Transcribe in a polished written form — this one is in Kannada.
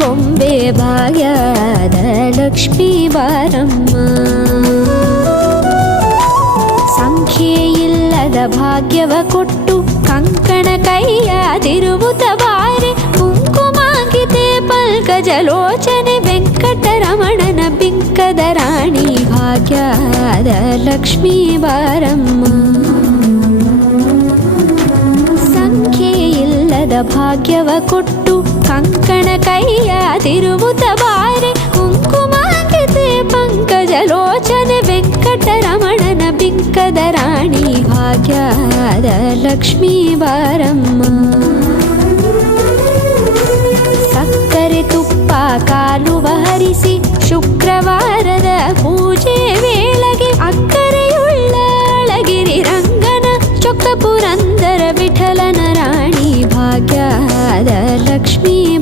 ಬೊಂಬೆ ಭಾಗ್ಯದ ಲಕ್ಷ್ಮೀ ಬಾರಮ್ಮ. ಸಂಖ್ಯೆ ಇಲ್ಲದ ಭಾಗ್ಯವ ಕೊಟ್ಟು ಕಂಕಣ ಕೈಯಾದಿರುವುತ ಬಾರೆ. ಕುಂಕುಮಾಂಕಿತೆ ಪಲ್ಕಜಲೋಚನೆ ವೆಂಕಟರಮಣನ ಬಿಂಕದ ರಾಣಿ ಭಾಗ್ಯದ ಲಕ್ಷ್ಮೀ ಬಾರಮ್ಮ. ಸಂಖ್ಯೆ ಇಲ್ಲದ ಭಾಗ್ಯವ ಕೊಟ್ಟು ಕಂಕಣ ಕೈಯಾದಿರುವುತ ಬಾರೆ. ಕುಂಕುಮಾಂಕಿತೆ ಪಂಕಜಲೋಚನೆ ವೆಂಕಟರಮಣನ ಬಿಂಕದ ರಾಣಿ ಭಾಗ್ಯದ ಲಕ್ಷ್ಮೀ ಬಾರಮ್ಮ. ಸಕ್ಕರೆ ತುಪ್ಪ ಕಾಲುವ ಹರಿಸಿ ಶುಕ್ರವಾರದ ಪೂಜೆ ವೇಳೆಗೆ ಅಕ್ಕರೆಯುಳ್ಳ ಅಳಗಿರಿ ರಂಗನ ಚೊಕ್ಕ ಪುರಂದರ ವಿಠಲನ ರಾಣಿ ಭಾಗ್ಯದ ಲಕ್ಷ್ಮೀ